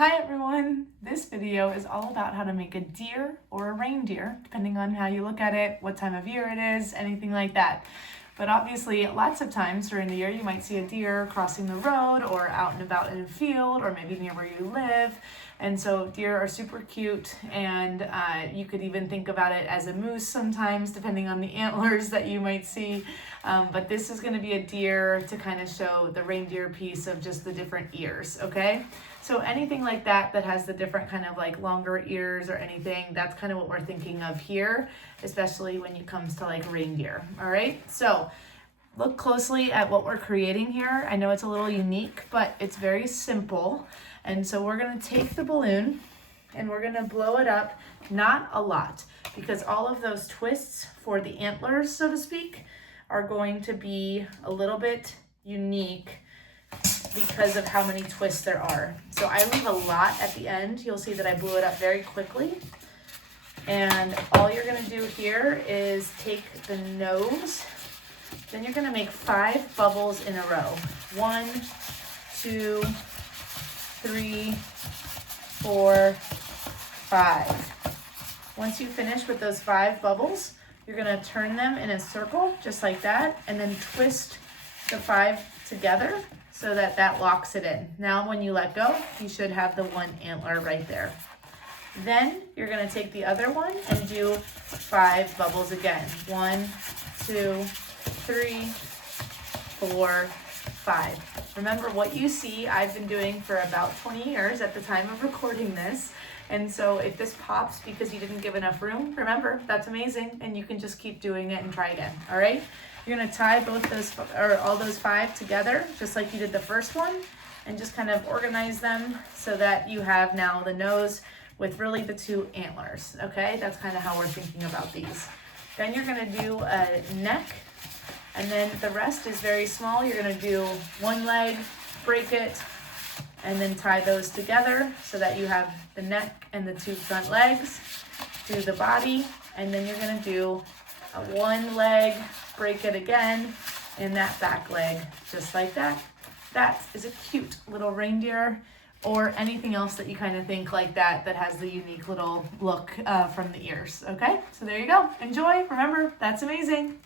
Hi everyone! This video is all about how to make a deer or a reindeer, depending on how you look at it, what time of year it is, anything like that. But obviously, lots of times during the year, you might see a deer crossing the road or out and about in a field or maybe near where you live. And so deer are super cute, and you could even think about it as a moose sometimes, depending on the antlers that you might see. But this is going to be a deer to kind of show the reindeer piece of just the different ears, okay? So anything like that that has the different kind of like longer ears or anything, that's kind of what we're thinking of here, especially when it comes to like reindeer, all right? So look closely at what we're creating here. I know it's a little unique, but it's very simple. And so we're gonna take the balloon and we're gonna blow it up, not a lot, because all of those twists for the antlers, so to speak, are going to be a little bit unique because of how many twists there are. So I leave a lot at the end. You'll see that I blew it up very quickly. And all you're gonna do here is take the nose, then you're gonna make 5 bubbles in a row. 1, 2, 3, 4, 5. Once you finish with those 5 bubbles, you're gonna turn them in a circle, just like that, and then twist the 5 together so that that locks it in. Now when you let go, you should have the 1 antler right there. Then you're gonna take the other one and do 5 bubbles again. 1, 2, 3, 4, 5. Remember, what you see, I've been doing for about 20 years at the time of recording this. And so if this pops because you didn't give enough room, remember, that's amazing, and you can just keep doing it and try again, all right? You're gonna tie both those, or all those 5 together, just like you did the first one, and just kind of organize them so that you have now the nose with really the 2 antlers, okay? That's kind of how we're thinking about these. Then you're gonna do a neck, and then the rest is very small. You're gonna do 1 leg, break it, and then tie those together so that you have the neck and the 2 front legs. Do the body, and then you're gonna do a 1 leg, break it again, and that back leg, just like that. That is a cute little reindeer, or anything else that you kind of think like that, that has the unique little look from the ears, okay? So there you go. Enjoy. Remember, that's amazing.